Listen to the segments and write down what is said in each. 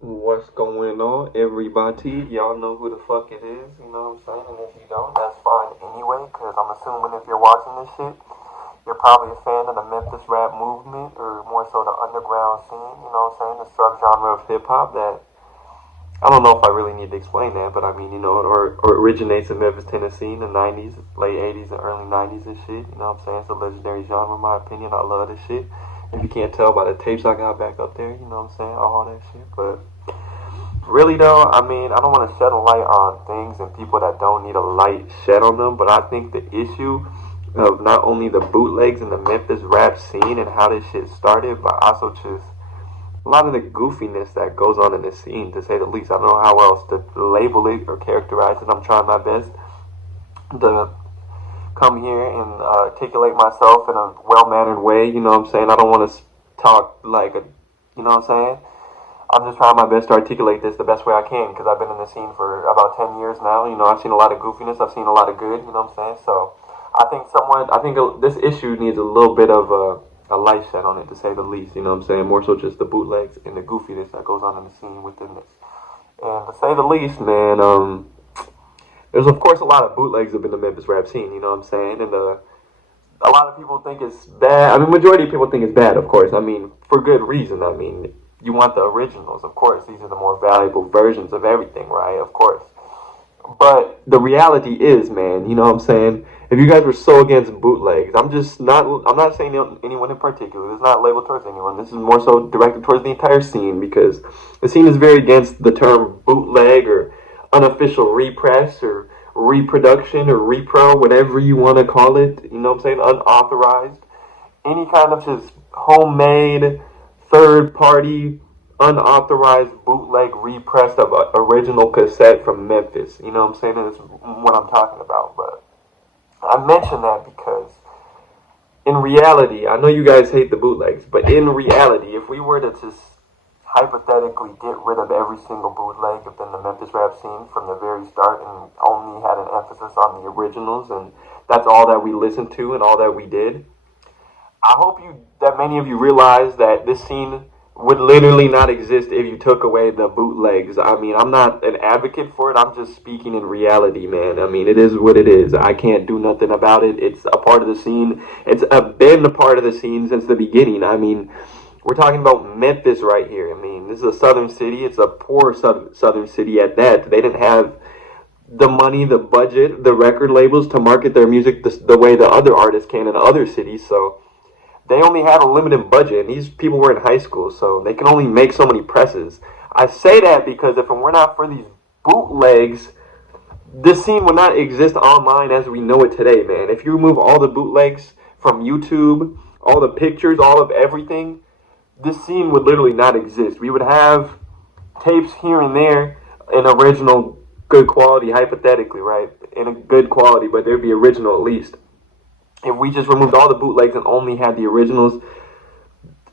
What's going on, everybody? Y'all know who the fuck it is, you know what I'm saying? And if you don't, that's fine anyway, because I'm assuming if you're watching this shit, you're probably a fan of the Memphis rap movement, or more so the underground scene, you know what I'm saying? The subgenre of hip hop that, I don't know if I really need to explain that, but I mean, or originates in Memphis, Tennessee in the 90s, late 80s and early 90s and shit, you know what I'm saying? It's a legendary genre, in my opinion. I love this shit. If you can't tell by the tapes I got back up there, you know what I'm saying? All that shit, but really though, I mean, I don't want to shed a light on things and people that don't need a light shed on them, but I think the issue of not only the bootlegs and the Memphis rap scene and how this shit started, but also just a lot of the goofiness that goes on in this scene, to say the least. I don't know how else to label it or characterize it. I'm trying my best to come here and articulate myself in a well-mannered way. You know what I'm saying? I don't want to talk like a, you know what I'm saying? I'm just trying my best to articulate this the best way I can because I've been in the scene for about 10 years now. You know, I've seen a lot of goofiness. I've seen a lot of good. You know what I'm saying? So I think this issue needs a little bit of a light shed on it, to say the least. You know what I'm saying? More so just the bootlegs and the goofiness that goes on in the scene within this. And to say the least, man, there's of course a lot of bootlegs up in the Memphis rap scene. You know what I'm saying? And a lot of people think it's bad. I mean, majority of people think it's bad, of course. I mean, for good reason. I mean, you want the originals, of course. These are the more valuable versions of everything, right? Of course. But the reality is, man, you know what I'm saying? If you guys were so against bootlegs, I'm not saying anyone in particular. This is not labeled towards anyone. This is more so directed towards the entire scene because the scene is very against the term bootleg or unofficial repress or reproduction or repro, whatever you want to call it. You know what I'm saying? Unauthorized. Any kind of just homemade, third party, unauthorized bootleg repress of an original cassette from Memphis. You know what I'm saying? That's what I'm talking about. But I mention that because in reality, I know you guys hate the bootlegs, but in reality, if we were to just hypothetically get rid of every single bootleg within the Memphis rap scene from the very start and only had an emphasis on the originals and that's all that we listened to and all that we did, I hope that many of you realize that this scene would literally not exist if you took away the bootlegs. I mean, I'm not an advocate for it. I'm just speaking in reality, man. I mean, it is what it is. I can't do nothing about it. It's a part of the scene. It's been a part of the scene since the beginning. I mean, we're talking about Memphis right here. I mean, this is a southern city. It's a poor southern city at that. They didn't have the money, the budget, the record labels to market their music the way the other artists can in other cities. So they only had a limited budget, and these people were in high school, so they can only make so many presses. I say that because if it were not for these bootlegs, this scene would not exist online as we know it today, man. If you remove all the bootlegs from YouTube, all the pictures, all of everything, this scene would literally not exist. We would have tapes here and there in original good quality, hypothetically, right? In a good quality, but there'd be original at least. If we just removed all the bootlegs and only had the originals,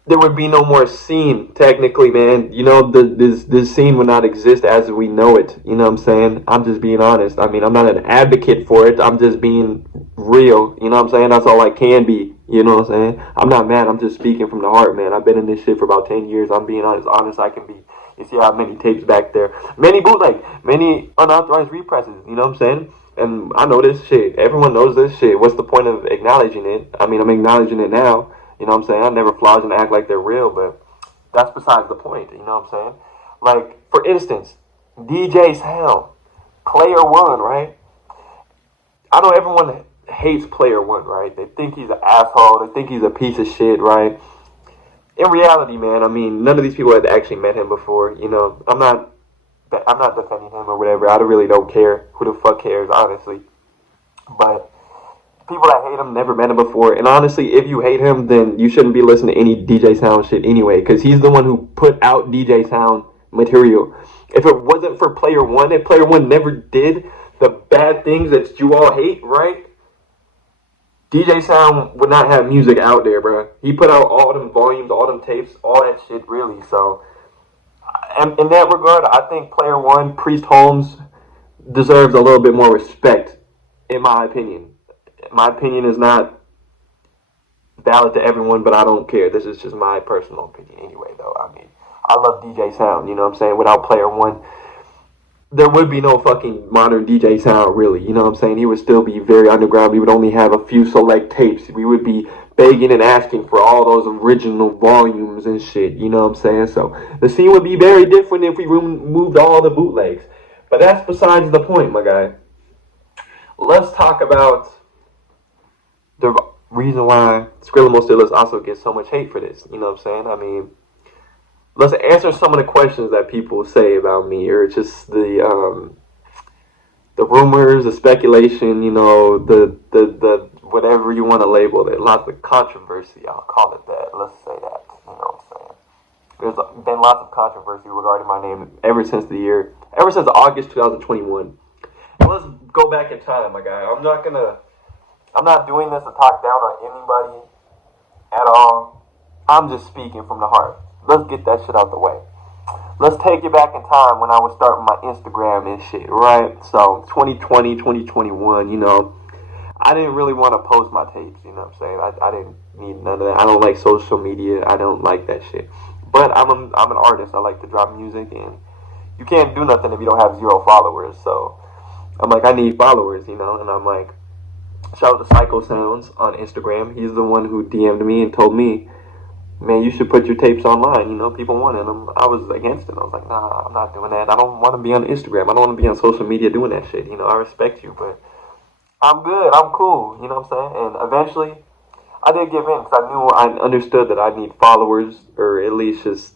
there would be no more scene technically, man. You know, this scene would not exist as we know it. You know what I'm saying? I'm just being honest. I mean, I'm not an advocate for it. I'm just being real. You know what I'm saying? That's all I can be. You know what I'm saying? I'm not mad. I'm just speaking from the heart, man. I've been in this shit for about 10 years. I'm being honest I can be. You see how many tapes back there, many bootleg, many unauthorized represses. You know what I'm saying? And I know this shit. Everyone knows this shit. What's the point of acknowledging it? I mean, I'm acknowledging it now. You know what I'm saying? I never flash and act like they're real, but that's besides the point. You know what I'm saying? Like, for instance, DJ Sound, Player One, right? I know everyone hates Player One, right? They think he's an asshole. They think he's a piece of shit, right? In reality, man, I mean, none of these people had actually met him before. You know, I'm not defending him or whatever. I really don't care. Who the fuck cares, honestly? But people that hate him never met him before. And honestly, if you hate him, then you shouldn't be listening to any DJ Sound shit anyway, because he's the one who put out DJ Sound material. If it wasn't for Player One, if Player One never did the bad things that you all hate, right? DJ Sound would not have music out there, bro. He put out all them volumes, all them tapes, all that shit, really. So, in that regard, I think Player One, Priest Holmes, deserves a little bit more respect, in my opinion. My opinion is not valid to everyone, but I don't care. This is just my personal opinion anyway, though. I mean, I love DJ sound, you know what I'm saying? Without Player One, there would be no fucking modern DJ sound, really. You know what I'm saying? He would still be very underground. We would only have a few select tapes. We would be begging and asking for all those original volumes and shit. You know what I'm saying? So the scene would be very different if we removed all the bootlegs. But that's besides the point, my guy. Let's talk about the reason why Skrilla Stillers also gets so much hate for this. You know what I'm saying? I mean, let's answer some of the questions that people say about me, or just the rumors, the speculation, you know, the whatever you want to label it. Lots of controversy, I'll call it that. Let's say that. You know what I'm saying? There's been lots of controversy regarding my name ever since August 2021. Let's go back in time, my guy. I'm not doing this to talk down on anybody at all. I'm just speaking from the heart. Let's get that shit out the way. Let's take it back in time when I was starting my Instagram and shit, right? So 2020, 2021, you know, I didn't really want to post my tapes, you know what I'm saying? I didn't need none of that. I don't like social media. I don't like that shit. But I'm an artist. I like to drop music, and you can't do nothing if you don't have 0 followers. So I'm like, I need followers, you know? And I'm like, shout out to Psycho Sounds on Instagram. He's the one who DM'd me and told me, man, you should put your tapes online. You know, people wanted them. I was against it. I was like, nah, I'm not doing that. I don't want to be on Instagram. I don't want to be on social media doing that shit. You know, I respect you, but I'm good. I'm cool. You know what I'm saying? And eventually, I did give in because I understood that I need followers, or at least just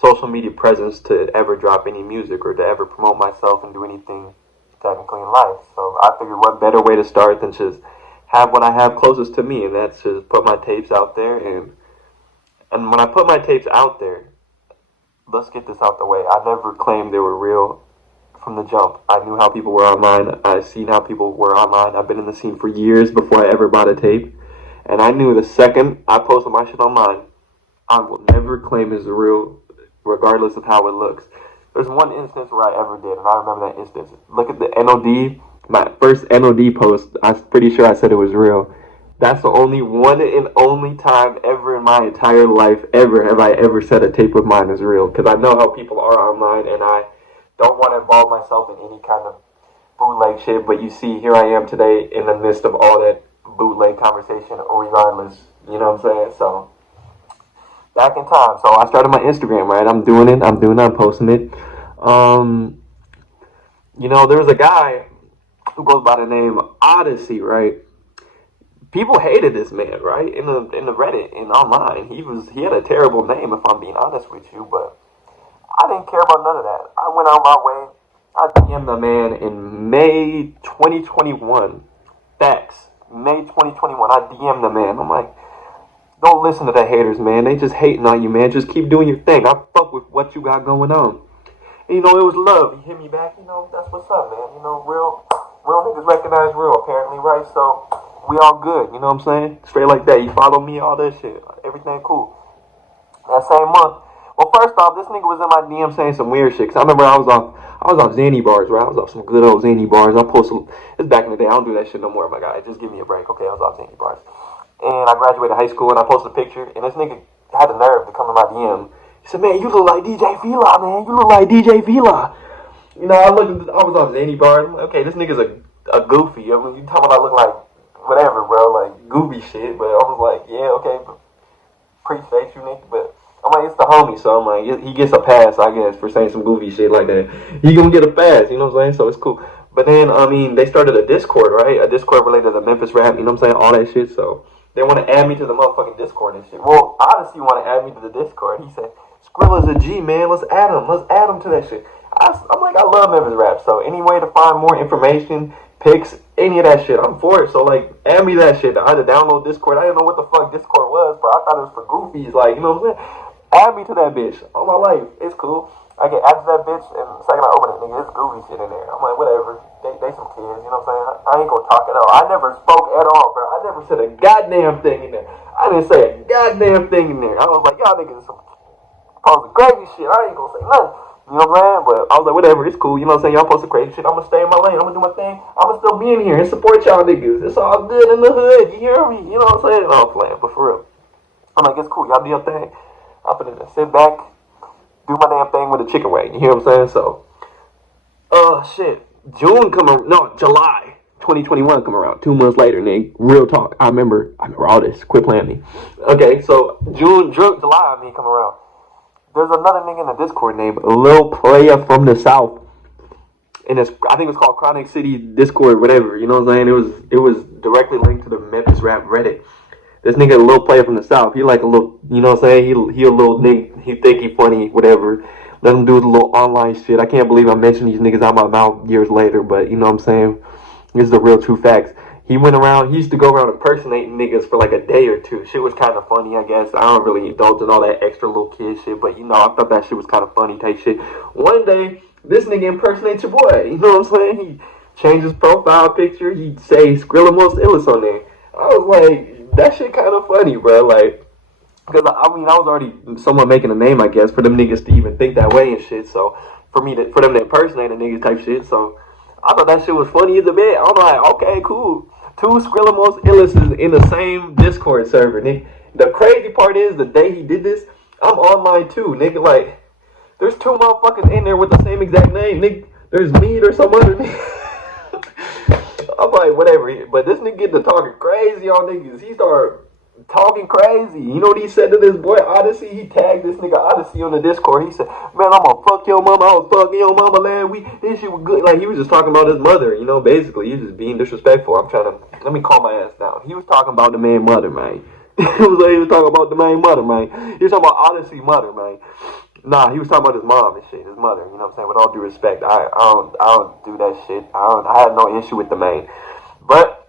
social media presence to ever drop any music or to ever promote myself and do anything technically in life. So I figured what better way to start than just have what I have closest to me, and that's just put my tapes out there. And when I put my tapes out there, let's get this out the way. I never claimed they were real from the jump. I knew how people were online. I seen how people were online. I've been in the scene for years before I ever bought a tape. And I knew the second I posted my shit online, I will never claim it's real, regardless of how it looks. There's one instance where I ever did, and I remember that instance. Look at the NOD, my first NOD post. I'm pretty sure I said it was real. That's the only one and only time ever in my entire life have I ever said a tape of mine is real. Because I know how people are online, and I don't want to involve myself in any kind of bootleg shit. But you see, here I am today in the midst of all that bootleg conversation, regardless. You know what I'm saying? So, back in time. So, I started my Instagram, right? I'm posting it. You know, there's a guy who goes by the name Odyssey, right? People hated this man, right? In the Reddit and online. He had a terrible name, if I'm being honest with you, but I didn't care about none of that. I went out my way. I DM'd the man in May 2021. Facts. May 2021. I DM'd the man. I'm like, don't listen to the haters, man. They just hating on you, man. Just keep doing your thing. I fuck with what you got going on. And, you know, it was love. He hit me back. You know, that's what's up, man. You know, real niggas recognize real, apparently, right? So we all good, you know what I'm saying? Straight like that. You follow me, all that shit. Everything cool. That same month. Well, first off, this nigga was in my DM saying some weird shit. Cause I remember I was off Zanny bars, right? I was off some good old Zanny bars. I posted, it's back in the day. I don't do that shit no more, my guy. Just give me a break. Okay, I was off Zanny bars. And I graduated high school, and I posted a picture, and this nigga had the nerve to come in my DM. He said, man, you look like DJ Fila, man. You look like DJ Fila. You know, I was off Zanny bars. Like, okay, this nigga's a goofy. I mean, you talking about I look like whatever, bro, like goofy shit. But I was like, yeah, okay, appreciate you, nigga. But I'm like, it's the homie, so I'm like, he gets a pass, I guess, for saying some goofy shit like that. He gonna get a pass, you know what I'm saying? So it's cool. But then, I mean, they started a Discord, right? A Discord related to Memphis rap, you know what I'm saying? All that shit. So they want to add me to the motherfucking Discord and shit. Well, Odyssey want to add me to the Discord. He said, Skrilla's a G, man. Let's add him. Let's add him to that shit. I'm like, I love Memphis rap. So any way to find more information, pics, any of that shit, I'm for it. So like, add me that shit. I had to download Discord. I didn't know what the fuck Discord was, bro. I thought it was for Goofies. Like, you know what I'm saying? Add me to that bitch. All my life. It's cool. I get added to that bitch, and the second I open it, nigga, it's goofy shit in there. I'm like, whatever. They some kids, you know what I'm saying? I ain't gonna talk at all. I never spoke at all, bro. I never said a goddamn thing in there. I didn't say a goddamn thing in there. I was like, y'all niggas some posting crazy shit. I ain't gonna say nothing. You know what I'm saying? But I was like, whatever, it's cool. You know what I'm saying? Y'all posting crazy shit. I'm gonna stay in my lane. I'm gonna do my thing. I'm gonna still be in here and support y'all niggas. It's all good in the hood. You hear me? You know what I'm saying? No, I'm playing, but for real. I'm like, it's cool. Y'all do your thing. I'm gonna sit back, do my damn thing with a chicken wing. You hear what I'm saying? So, shit. July 2021 come around. 2 months later, nigga. Real talk. I remember all this. Quit playing me. Okay, so July, come around. There's another nigga in the Discord named Lil Player from the South. And I think it's called Chronic City Discord, whatever. You know what I'm saying? It was directly linked to the Memphis rap Reddit. This nigga a little player from the South. He like a little, you know what I'm saying? He a little nigga. He think he funny, whatever. Let him do the little online shit. I can't believe I mentioned these niggas out my mouth years later, but you know what I'm saying? This is the real true facts. He used to go around impersonating niggas for like a day or two. Shit was kind of funny, I guess. I don't really indulge in all that extra little kid shit, but you know, I thought that shit was kind of funny type shit. One day, this nigga impersonates your boy. You know what I'm saying? He changed his profile picture. He'd say Skrilla Most Illest on there. I was like, that shit kind of funny, bro. Like, because I was already somewhat making a name, I guess, for them niggas to even think that way and shit. So for them to impersonate a nigga type shit. So I thought that shit was funny as a bit. I'm like, okay, cool. 2 Skrilla Most Illusts in the same Discord server, nigga. The crazy part is, the day he did this, I'm online too, nigga. Like, there's 2 motherfuckers in there with the same exact name, nigga. There's me, there's some other nigga. I'm like, whatever. But this nigga get to talking crazy on niggas. He started talking crazy. You know what he said to this boy Odyssey? He tagged this nigga Odyssey on the Discord. He said, man, I'm gonna fuck your mama. I was fucking your mama, man. This shit was good. Like, he was just talking about his mother, you know, basically. He was just being disrespectful. Let me calm my ass down. He was talking about the man mother, man. He was talking about the man mother, man. He was talking about Odyssey mother, man. Nah, he was talking about his mom and shit, his mother. You know what I'm saying? With all due respect, I don't do that shit. I have no issue with the man. But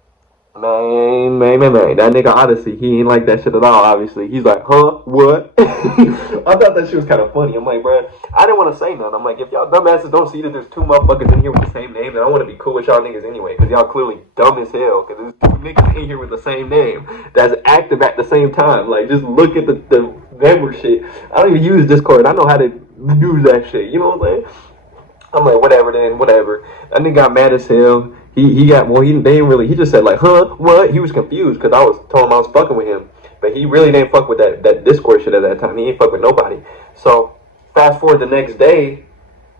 man, that nigga Odyssey, he ain't like that shit at all, obviously. He's like, huh? What? I thought that shit was kind of funny. I'm like, bro, I didn't want to say nothing. I'm like, if y'all dumbasses don't see that there's 2 motherfuckers in here with the same name, then I want to be cool with y'all niggas anyway, because y'all clearly dumb as hell, because there's 2 niggas in here with the same name that's active at the same time. Like, just look at the member shit. I don't even use Discord. I know how to use that shit. You know what I'm saying? I'm like, whatever then, whatever. That nigga got mad as hell. He just said like, huh, what? He was confused because I told him I was fucking with him. But he really didn't fuck with that Discord shit at that time. He ain't fuck with nobody. So, fast forward the next day,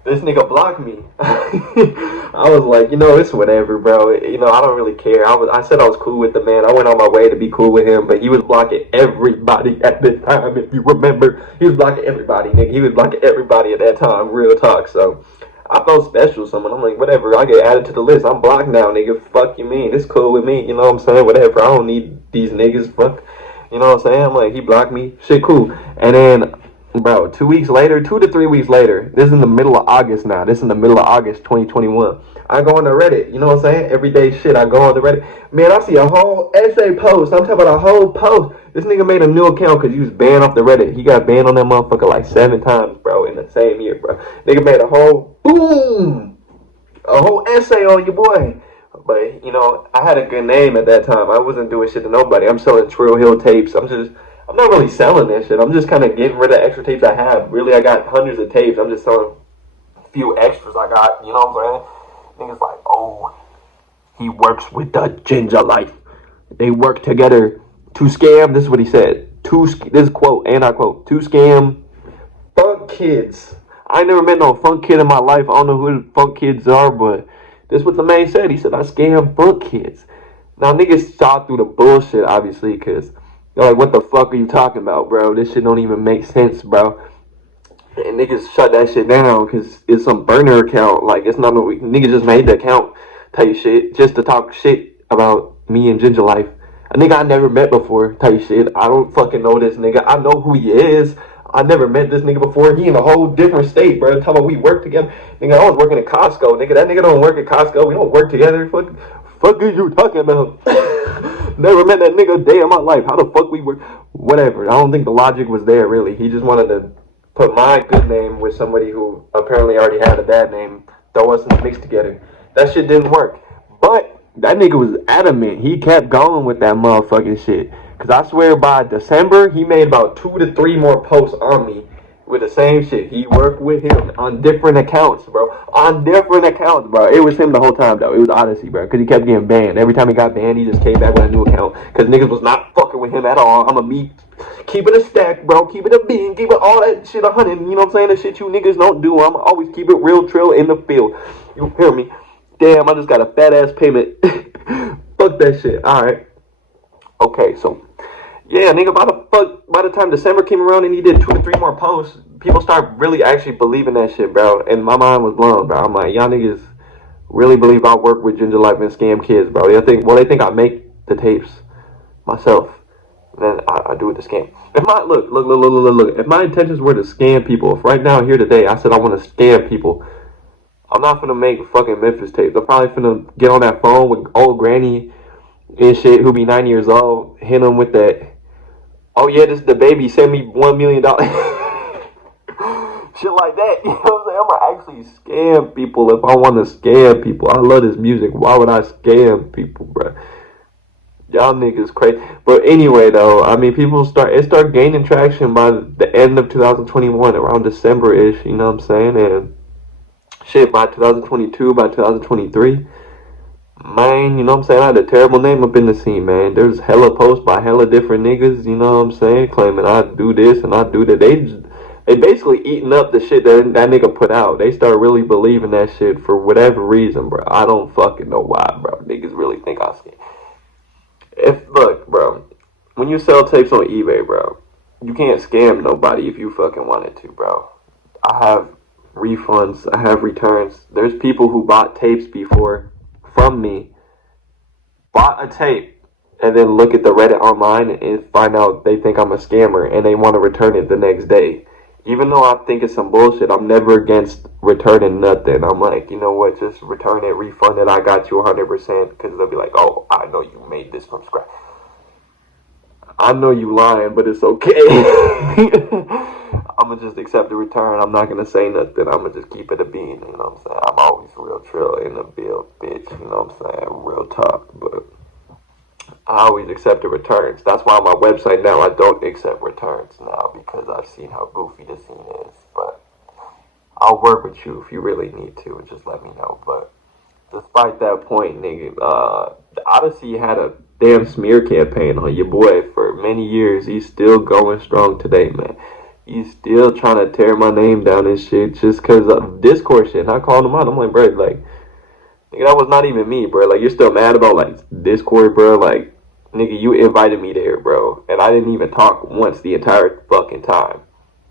this nigga blocked me. I was like, you know, it's whatever, bro. You know, I don't really care. I said I was cool with the man. I went on my way to be cool with him, but he was blocking everybody at the time, if you remember. He was blocking everybody, nigga. He was blocking everybody at that time, real talk, so I felt special with someone. I'm like, whatever, I get added to the list. I'm blocked now, nigga. Fuck you mean? It's cool with me. You know what I'm saying? Whatever. I don't need these niggas. Fuck. You know what I'm saying? I'm like, he blocked me. Shit, cool. And then, bro, 2 weeks later, 2 to 3 weeks later, this is in the middle of August now. This is in the middle of August 2021. I go on the Reddit. You know what I'm saying? Everyday shit. I go on the Reddit. Man, I see a whole essay post. I'm talking about a whole post. This nigga made a new account because he was banned off the Reddit. He got banned on that motherfucker like 7 times, bro, in the same year, bro. Nigga made a whole essay on your boy. But, you know, I had a good name at that time. I wasn't doing shit to nobody. I'm selling Trill Hill tapes. I'm not really selling that shit. I'm just kind of getting rid of extra tapes I have. Really, I got hundreds of tapes. I'm just selling a few extras I got. You know what I'm saying? Niggas like, oh, he works with the Ginger Life. They work together to scam. This is what he said. This quote, and I quote, to scam funk kids. I ain't never met no funk kid in my life. I don't know who the funk kids are, but this is what the man said. He said, I scam funk kids. Now, niggas saw through the bullshit, obviously, because they're like, what the fuck are you talking about, bro? This shit don't even make sense, bro. And niggas shut that shit down because it's some burner account. Like, it's not no... Niggas just made the account, tell you shit, just to talk shit about me and Ginger Life. A nigga I never met before, tell you shit. I don't fucking know this nigga. I know who he is. I never met this nigga before. He in a whole different state, bro. Talking about we work together. Nigga, I was working at Costco. Nigga, that nigga don't work at Costco. We don't work together. Fuck is you talking about? Never met that nigga a day in my life. How the fuck we work? Whatever. I don't think the logic was there, really. He just wanted to put my good name with somebody who apparently already had a bad name. Throw us in the mix together. That shit didn't work. But that nigga was adamant. He kept going with that motherfucking shit. Because I swear by December, he made about 2 to 3 more posts on me. with the same shit. He worked with him on different accounts, bro. On different accounts, bro. It was him the whole time, though. It was Odyssey, bro. Because he kept getting banned. Every time he got banned, he just came back with a new account. Because niggas was not fucking with him at all. I'ma be keep it a stack, bro. Keep it a bean. Keep it all that shit 100. You know what I'm saying? The shit you niggas don't do. I'ma always keep it real trill in the field. You hear me? Damn, I just got a fat ass payment. Fuck that shit. Alright. Okay, so yeah, nigga, by the time December came around and he did 2 to 3 more posts, people start really actually believing that shit, bro. And my mind was blown, bro. I'm like, y'all niggas really believe I work with Ginger Life and scam kids, bro. They think I make the tapes myself. And then I do it to scam. If my look. If my intentions were to scam people, if right now here today I said I want to scam people, I'm not finna make fucking Memphis tapes. I'm probably finna get on that phone with old granny and shit who be 90 years old, hit them with that. Oh yeah, this is the baby. Send me $1 million. Shit like that. You know what I'm saying? I'm gonna actually scam people if I want to scam people. I love this music. Why would I scam people, bro? Y'all niggas crazy. But anyway, though, I mean, it start gaining traction by the end of 2021, around December-ish. You know what I'm saying? And shit, by 2022, by 2023. Man, you know what I'm saying? I had a terrible name up in the scene, man. There's hella posts by hella different niggas, you know what I'm saying? Claiming I do this and I do that. They basically eating up the shit that nigga put out. They start really believing that shit for whatever reason, bro. I don't fucking know why, bro. Niggas really think I scam. Look, bro, when you sell tapes on eBay, bro, you can't scam nobody if you fucking wanted to, bro. I have refunds. I have returns. There's people who bought tapes before from me, bought a tape, and then look at the Reddit online and find out they think I'm a scammer and they want to return it the next day. Even though I think it's some bullshit, I'm never against returning nothing. I'm like, you know what, just return it, refund it, I got you 100%, because they'll be like, oh, I know you made this from scratch. I know you lying, but it's okay. I'm going to just accept the return. I'm not going to say nothing. I'm going to just keep it a bean. You know what I'm saying? I'm always real trill in the build, bitch. You know what I'm saying? Real talk. But I always accept the returns. That's why on my website now, I don't accept returns now, because I've seen how goofy the scene is. But I'll work with you if you really need to, and just let me know. But despite that point, nigga, Odyssey had a damn smear campaign on your boy for many years. He's still going strong today, man. He's still trying to tear my name down and shit just because of Discord shit. And I called him out. I'm like, bro, like, nigga, that was not even me, bro. Like, you're still mad about, like, Discord, bro. Like, nigga, you invited me there, bro. And I didn't even talk once the entire fucking time.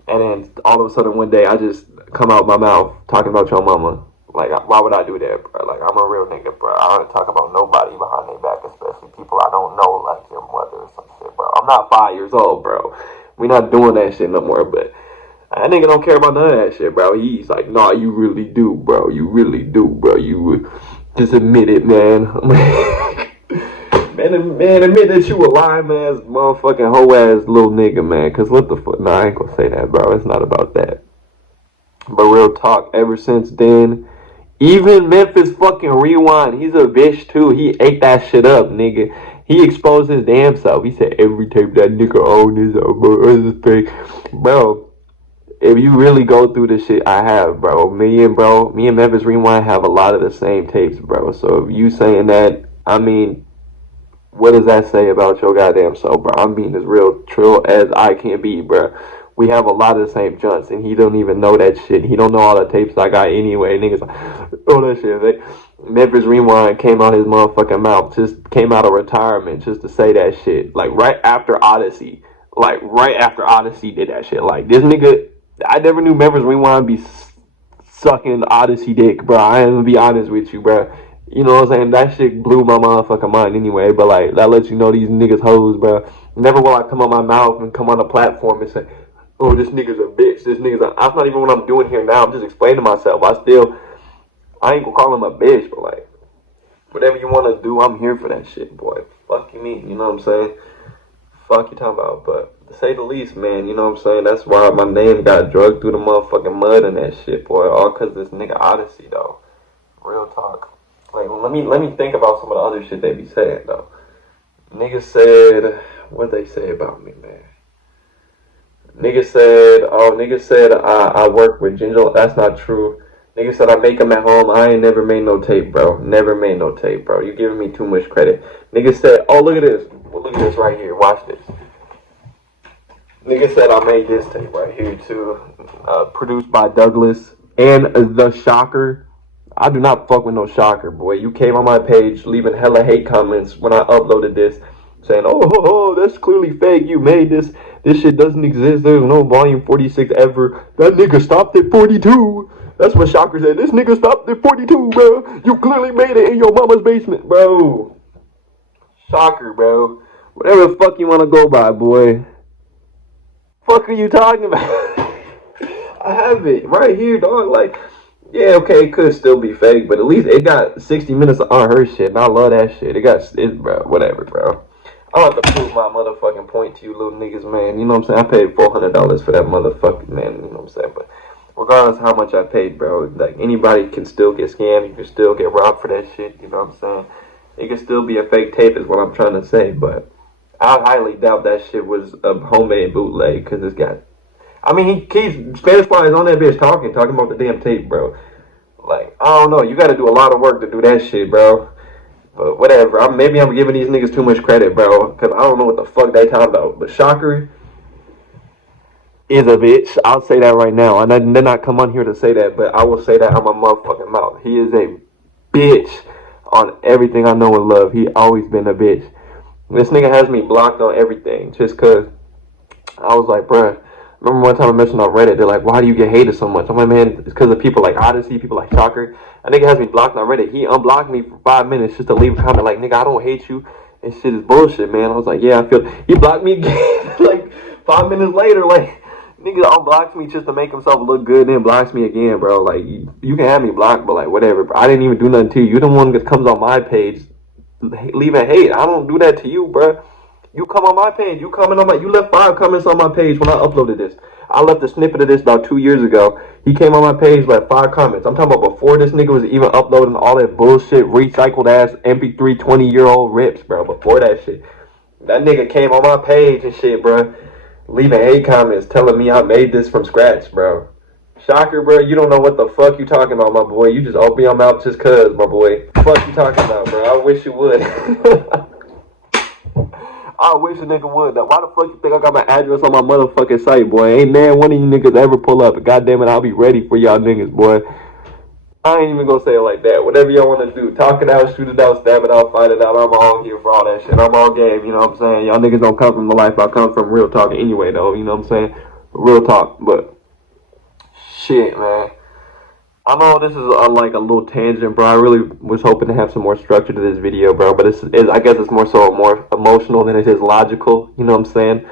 And then all of a sudden one day I just come out my mouth talking about your mama. Like, why would I do that, bro? Like, I'm a real nigga, bro. I don't talk about nobody behind their back, especially people I don't know, like your mother or some shit, bro. I'm not 5 years old, bro. We not doing that shit no more, but that nigga don't care about none of that shit, bro. He's like, nah, you really do, bro. You really do, bro. You just admit it, man. man, admit that you a lying ass, motherfucking hoe ass little nigga, man. Cause what the fuck? Nah, I ain't gonna say that, bro. It's not about that. But real talk, ever since then, even Memphis fucking Rewind, he's a bitch too. He ate that shit up, nigga. He exposed his damn self. He said every tape that nigga owns is fake. Bro, if you really go through the shit I have, bro, me and Memphis Rewind have a lot of the same tapes, bro. So if you saying that, I mean, what does that say about your goddamn self, bro? I'm being as real trill as I can be, bro. We have a lot of the same junts, and he don't even know that shit. He don't know all the tapes I got anyway. Niggas like, oh, that shit. Memphis Rewind came out his motherfucking mouth, just came out of retirement just to say that shit. Like, right after Odyssey. Like, right after Odyssey did that shit. Like, this nigga, I never knew Memphis Rewind be sucking Odyssey dick, bro. I am gonna be honest with you, bro. You know what I'm saying? That shit blew my motherfucking mind anyway. But, like, that lets you know these niggas hoes, bro. Never will I come on my mouth and come on a platform and say, oh, this nigga's a bitch. This nigga's a... That's not even what I'm doing here now. I'm just explaining myself. I ain't gonna call him a bitch, but, like, whatever you want to do, I'm here for that shit, boy. Fuck you mean, you know what I'm saying? Fuck you talking about, but to say the least, man, you know what I'm saying? That's why my name got drugged through the motherfucking mud and that shit, boy. All because this nigga Odyssey, though. Real talk. Like, let me think about some of the other shit they be saying, though. Niggas said... What'd they say about me, man? Nigga said I work with Ginger. That's not true. Nigga said I make them at home. I ain't never made no tape, bro. Never made no tape, bro. You giving me too much credit. Nigga said, oh, look at this. Look at this right here. Watch this. Nigga said I made this tape right here, too. Produced by Douglas and The Shocker. I do not fuck with no Shocker, boy. You came on my page leaving hella hate comments when I uploaded this, saying, oh, that's clearly fake. You made this. This shit doesn't exist. There's no volume 46 ever. That nigga stopped at 42. That's what Shocker said. This nigga stopped at 42, bro. You clearly made it in your mama's basement, bro. Shocker, bro. Whatever the fuck you want to go by, boy. Fuck are you talking about? I have it right here, dog. Like, yeah, okay, it could still be fake, but at least it got 60 minutes on her shit, and I love that shit. Bro, whatever, bro. I don't have to prove my motherfucking point to you little niggas, man. You know what I'm saying? I paid $400 for that motherfucking man, you know what I'm saying? But regardless of how much I paid, bro, like, anybody can still get scammed. You can still get robbed for that shit, you know what I'm saying? It can still be a fake tape is what I'm trying to say, but I highly doubt that shit was a homemade bootleg, because this guy, I mean, he's Spanish Fly is on that bitch talking about the damn tape, bro. Like, I don't know, you gotta do a lot of work to do that shit, bro. But whatever, maybe I'm giving these niggas too much credit, bro, because I don't know what the fuck they talking about. But Shocker is a bitch. I'll say that right now. And I did not come on here to say that, but I will say that out my motherfucking mouth. He is a bitch on everything I know and love. He always been a bitch. This nigga has me blocked on everything just because I was like, bruh. Remember one time I mentioned on Reddit, they're like, why do you get hated so much? I'm like, man, it's because of people like Odyssey, people like Shocker. A nigga has me blocked on Reddit. He unblocked me for 5 minutes just to leave a comment like, nigga, I don't hate you. And shit is bullshit, man. I was like, yeah, I feel. He blocked me again. Like 5 minutes later, like, nigga unblocks me just to make himself look good, then blocks me again, bro. Like, you can have me blocked, but like, whatever. Bro. I didn't even do nothing to you. You're the one that comes on my page leaving hate. I don't do that to you, bro. You come on my page. You left 5 comments on my page when I uploaded this. I left a snippet of this about 2 years ago. He came on my page, left 5 comments. I'm talking about before this nigga was even uploading all that bullshit, recycled ass MP3 20-year-old rips, bro. Before that shit. That nigga came on my page and shit, bro. Leaving hate comments telling me I made this from scratch, bro. Shocker, bro. You don't know what the fuck you talking about, my boy. You just open your mouth just cuz, my boy. Fuck you talking about, bro. I wish you would. I wish a nigga would. Now, why the fuck you think I got my address on my motherfucking site, boy? Ain't man one of you niggas ever pull up. God damn it, I'll be ready for y'all niggas, boy. I ain't even gonna say it like that. Whatever y'all wanna do. Talk it out, shoot it out, stab it out, fight it out. I'm all here for all that shit. I'm all game, you know what I'm saying? Y'all niggas don't come from the life I come from, real talk anyway, though. You know what I'm saying? Real talk, but shit, man. I know this is like a little tangent, bro. I really was hoping to have some more structure to this video, bro. But I guess it's more emotional than it is logical. You know what I'm saying?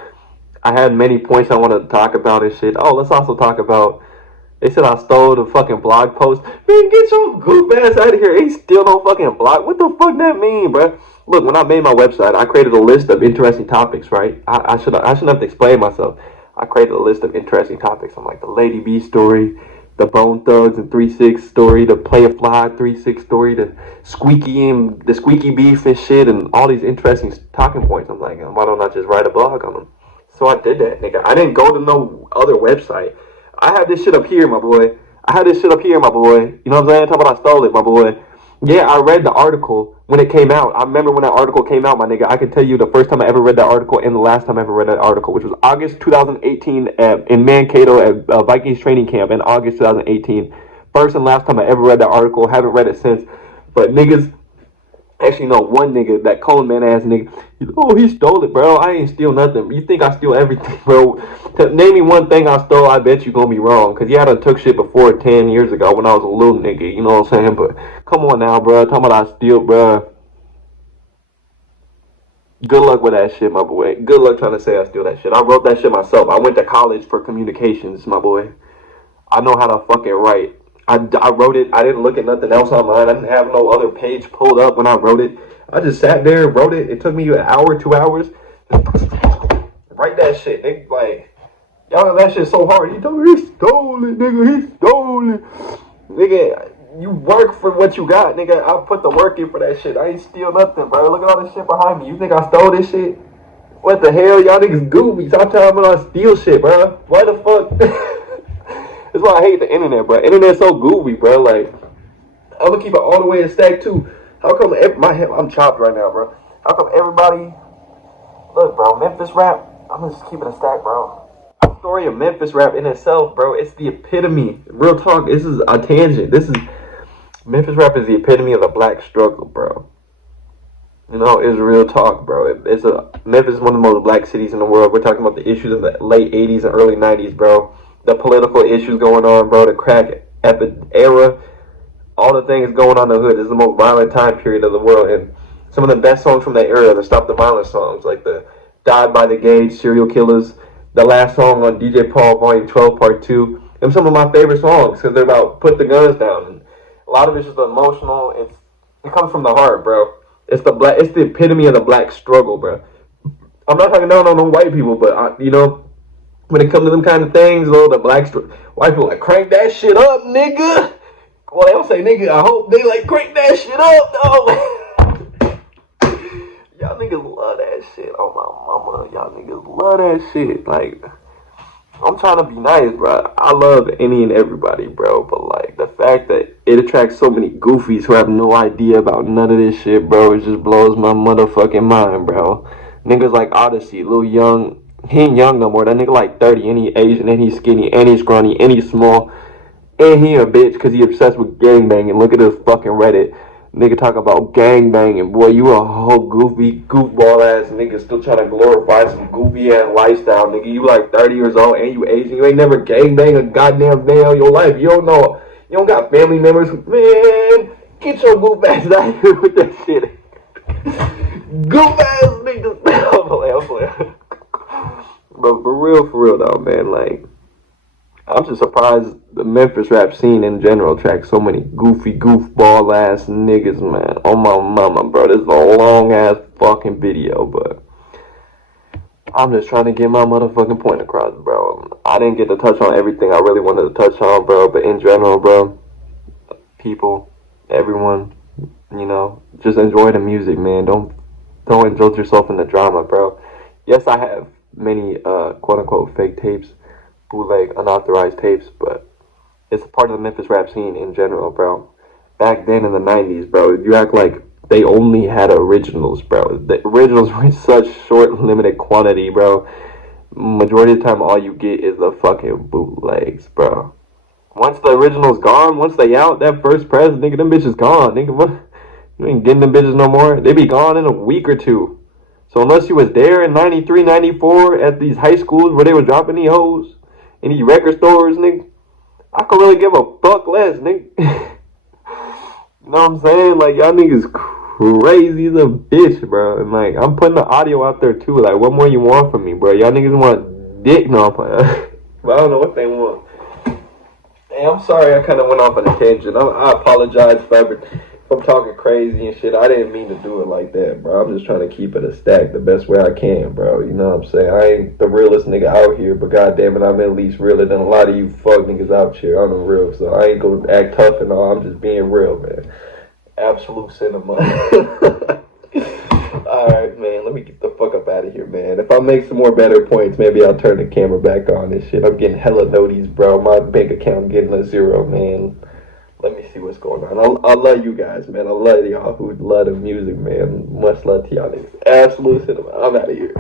I had many points I wanted to talk about and shit. Oh, let's also talk about. They said I stole the fucking blog post. Man, get your goof ass out of here. Ain't still no fucking blog. What the fuck that mean, bro? Look, when I made my website, I created a list of interesting topics, right? I shouldn't have to explain myself. I created a list of interesting topics. I'm like the Lady B story, the Bone Thugs and 3-6 story, the Play a Fly 3-6 story, the squeaky beef and shit, and all these interesting talking points. I'm like, why don't I just write a blog on them? So I did that, nigga. I didn't go to no other website. I had this shit up here, my boy. You know what I'm saying? Talking about I stole it, my boy. Yeah, I read the article when it came out. I remember when that article came out, my nigga. I can tell you the first time I ever read that article and the last time I ever read that article, which was August 2018 in Mankato at Vikings training camp in August 2018. First and last time I ever read that article. Haven't read it since. But niggas, actually no, one nigga, that Cone Man ass nigga, he stole it, bro. I ain't steal nothing. You think I steal everything, bro? Name me one thing I stole, I bet you gonna be wrong. Cause I done took shit before 10 years ago when I was a little nigga, you know what I'm saying? But come on now, bro. Talking about I steal, bro. Good luck with that shit, my boy. Good luck trying to say I steal that shit. I wrote that shit myself. I went to college for communications, my boy. I know how to fucking write. I wrote it. I didn't look at nothing else online. I didn't have no other page pulled up when I wrote it. I just sat there and wrote it. It took me an hour, 2 hours. Write that shit. They like, y'all, that shit so hard. He told me he stole it, nigga. He stole it. Nigga, you work for what you got, nigga. I put the work in for that shit. I ain't steal nothing, bro. Look at all this shit behind me. You think I stole this shit? What the hell? Y'all niggas goofy. Stop telling me I steal shit, bro. Why the fuck? That's why I hate the internet, bro. Internet's so goofy, bro. Like, I'm gonna keep it all the way in stack, too. How come I'm chopped right now, bro. How come everybody... Look, bro, Memphis rap, I'm gonna just keep it a stack, bro. The story of Memphis rap in itself, bro, it's the epitome. Real talk, this is a tangent. Memphis rap is the epitome of the black struggle, bro. You know, it's real talk, bro. Memphis is one of the most black cities in the world. We're talking about the issues of the late 80s and early 90s, bro. The political issues going on, bro. The crack era. All the things going on in the hood. This is the most violent time period of the world. And some of the best songs from that era, the Stop the Violence songs, like the Died by the Gauge, Serial Killers, the last song on DJ Paul, Volume 12, Part 2. And some of my favorite songs because they're about put the guns down. And a lot of it's just emotional. It comes from the heart, bro. It's the epitome of the black struggle, bro. I'm not talking down on the white people, but when it comes to them kind of things, the white people like crank that shit up, nigga. Well, they don't say nigga. I hope they like crank that shit up, though. Y'all niggas love that shit. Oh my mama, y'all niggas love that shit. Like, I'm trying to be nice, bro. I love any and everybody, bro. But, like, the fact that it attracts so many goofies who have no idea about none of this shit, bro, it just blows my motherfucking mind, bro. Niggas like Odyssey, Lil Young. He ain't young no more. That nigga like 30, and he Asian, and he's skinny, and he's scrawny, and he's small. And he a bitch because he obsessed with gangbanging. Look at this fucking Reddit. Nigga talk about gangbanging. Boy, you a whole goofy, goofball ass nigga still trying to glorify some goofy ass lifestyle, nigga. You like 30 years old and you Asian. You ain't never gangbang a goddamn day in your life. You don't know. You don't got family members. Man, get your goof ass out of here with that shit. Goof ass niggas. I'm playing. But for real though, man, like, I'm just surprised the Memphis rap scene in general attracts so many goofy, goofball ass niggas, man. Oh my mama, bro. This is a long ass fucking video, but I'm just trying to get my motherfucking point across, bro. I didn't get to touch on everything I really wanted to touch on, bro, but in general, bro, people, everyone, just enjoy the music, man. Don't indulge yourself in the drama, bro. Yes, I have many quote unquote fake tapes, bootleg, unauthorized tapes, but it's a part of the Memphis rap scene in general, bro. Back then in the 90s, bro, you act like they only had originals, bro. The originals were in such short, limited quantity, bro. Majority of the time, all you get is the fucking bootlegs, bro. Once the original's gone, once they out, that first press, nigga, them bitches gone, nigga. What? You ain't getting them bitches no more. They be gone in a week or two. So unless you was there in 93, 94 at these high schools where they were dropping these hoes in these record stores, nigga, I could really give a fuck less, nigga. You know what I'm saying? Like, y'all niggas crazy as a bitch, bro. And, like, I'm putting the audio out there, too. Like, what more you want from me, bro? Y'all niggas want dick? No, I'm playing. But I don't know what they want. Hey, I'm sorry I kind of went off on a tangent. I apologize if I'm talking crazy and shit. I didn't mean to do it like that, bro. I'm just trying to keep it a stack the best way I can, bro. You know what I'm saying? I ain't the realest nigga out here, but goddamn it, I'm at least realer than a lot of you fuck niggas out here. I'm the real, so I ain't gonna act tough and all. I'm just being real, man. Absolute cinema. Alright, man, let me get the fuck up out of here, man. If I make some more better points, maybe I'll turn the camera back on and shit. I'm getting hella noties, bro. My bank account getting a zero, man. Let me see what's going on. I love you guys, man. I love y'all who love the music, man. Much love to y'all niggas. Absolute cinema. I'm out of here.